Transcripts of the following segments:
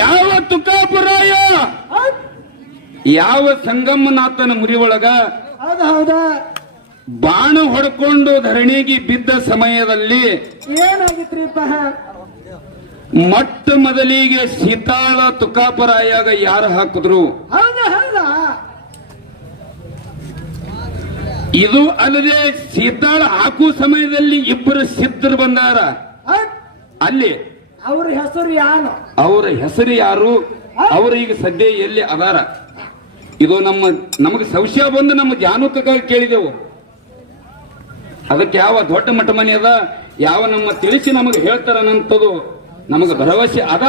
ಯಾವ ತುಕಾಪುರಾಯ ಯಾವ ಸಂಗಮನಾಥನ ಮುರಿ ಒಳಗ ಬಾಣ ಹೊಡ್ಕೊಂಡು ಧರಣಿಗೆ ಬಿದ್ದ ಸಮಯದಲ್ಲಿ ಏನಾಗಿತ್ರಿಪ್ಪ? ಮೊಟ್ಟ ಮೊದಲಿಗೆ ಸೀತಾಳ ತುಕಾಪುರಾಯಾಗ ಯಾರು ಹಾಕಿದ್ರು? ಇದು ಅಲ್ಲದೆ ಸೀತಾಳ ಹಾಕುವ ಸಮಯದಲ್ಲಿ ಇಬ್ಬರು ಸಿದ್ಧರು ಬಂದಾರ. ಅಲ್ಲಿ ಅವ್ರ ಹೆಸರು ಯಾನು? ಅವರ ಹೆಸರು ಯಾರು? ಅವರು ಈಗ ಸದ್ಯ ಎಲ್ಲಿ ಅದಾರ? ಇದು ನಮಗೆ ಸಂಶಯ ಬಂದು ನಮ್ಮ ಜಾನುಕ ಕೇಳಿದೆವು. ಅದಕ್ಕೆ ಯಾವ ದೊಡ್ಡ ಮಠ ಮನೆ ಅದ, ಯಾವ ನಮ್ಮ ತಿಳಿಸಿ ನಮಗೆ ಹೇಳ್ತಾರನಂತದು ನಮಗೆ ಭರವಸೆ ಅದ.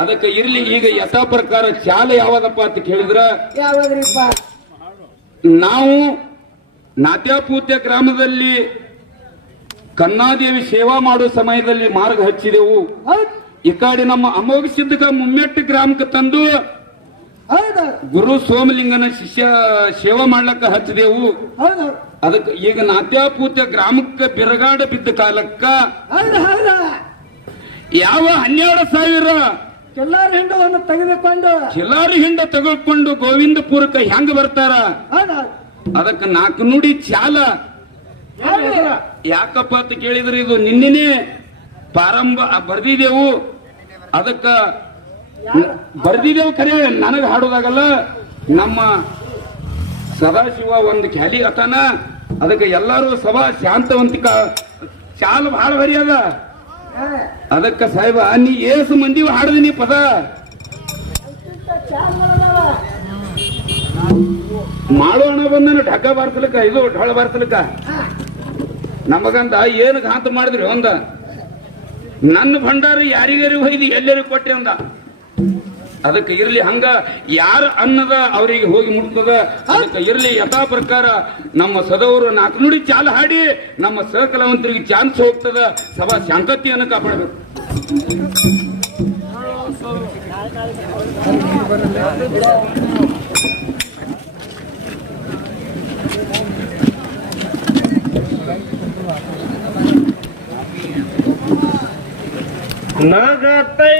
ಅದಕ್ಕೆ ಇರ್ಲಿ. ಈಗ ಯಥಾ ಪ್ರಕಾರ ಶಾಲೆ ಯಾವದಪ್ಪ ಅಂತ ಕೇಳಿದ್ರ, ಯಾವಾಗ್ರಿಪ್ಪ? ನಾವು ನಾತ್ಯಾಪೂತ್ಯ ಗ್ರಾಮದಲ್ಲಿ ಕನ್ನಾದೇವಿ ಸೇವಾ ಮಾಡುವ ಸಮಯದಲ್ಲಿ ಮಾರ್ಗ ಹಚ್ಚಿದೆವು. ಈ ಕಡೆ ನಮ್ಮ ಅಮೋಘ ಸಿದ್ಧಕ ಮುಮ್ಮೆಟ್ಟು ಗ್ರಾಮಕ್ಕೆ ತಂದು ಗುರು ಸೋಮಲಿಂಗನ ಶಿಷ್ಯ ಸೇವಾ ಮಾಡ್ಲಕ್ಕ ಹಚ್ಚಿದೆವು. ಅದಕ್ಕೆ ಈಗ ನಾತ್ಯಾಪೂತ್ಯ ಗ್ರಾಮಕ್ಕೆ ಬಿರಗಾಡ ಬಿದ್ದ ಕಾಲಕ್ಕ ಯಾವ 12,000 ಕೆಲ್ಲಾರ ಹಿಂಡವನ್ನು ತೆಗೆದುಕೊಂಡು ಕಿಲಾರಿ ಹಿಂಡ ತೆಗೆದುಕೊಂಡು ಗೋವಿಂದಪುರಕ್ಕೆ ಹೆಂಗ ಬರ್ತಾರ? ಅದಕ್ಕೆ 4 ನುಡಿ ಚಾಲ ಯಾಕಪ್ಪ ಅಂತ ಕೇಳಿದ್ರೆ, ಇದು ನಿನ್ನೆನೆ ಪ್ರಾರಂಭ ಬರ್ದಿದ್ದೆವು. ಅದಕ್ಕ ಬರ್ದಿದ್ದೆವು ಖರೆ ನನಗೆ ಹಾಡೋದಾಗಲ್ಲ. ನಮ್ಮ ಸದಾಶಿವ ಒಂದು ಖ್ಯಾಲಿ ಅತನ. ಅದಕ್ಕೆ ಎಲ್ಲರೂ ಸಭಾ ಶಾಂತವಂತಿಕ ಚಾಲ ಬಹಳ ಬರಿ ಅದ. ಅದಕ್ಕ ಸಾಹೇಬ ನೀ ಏಸು ಮಂದಿ ಹಾಡದಿನಿ ಪದ ಮಾಡೋಣ ಬಂದನು ಢಕ್ಕ ಬಾರ್ಸಲಿಕ್ಕ, ಇದು ಢಳ ಬಾರ್ಸಲಿಕ್ಕ. ನಮಗಂದ ಏನು ಘಾತ ಮಾಡಿದ್ರಿ ಒಂದ, ನನ್ನ ಭಂಡಾರ ಯಾರಿಗಾರಿ ಒಯ್ದು ಎಲ್ಲರಿಗೂ ಕೊಟ್ಟೆ ಅಂದ. ಅದಕ್ಕೆ ಇರ್ಲಿ, ಹಂಗ ಯಾರ ಅನ್ನದ ಅವರಿಗೆ ಹೋಗಿ ಮುಟ್ತದ. ಅದಕ್ಕೆ ಇರ್ಲಿ, ಯಥಾ ಪ್ರಕಾರ ನಮ್ಮ ಸದವರು 4 ನುಡಿ ಚಾಲ ಹಾಡಿ ನಮ್ಮ ಸಹಕಲಾವಂತರಿಗೆ ಚಾನ್ಸ್ ಹೋಗ್ತದ. ಸಭಾ ಶಾಂತತೆಯನ್ನು ಕಾಪಾಡಬೇಕು. ನಗತೈ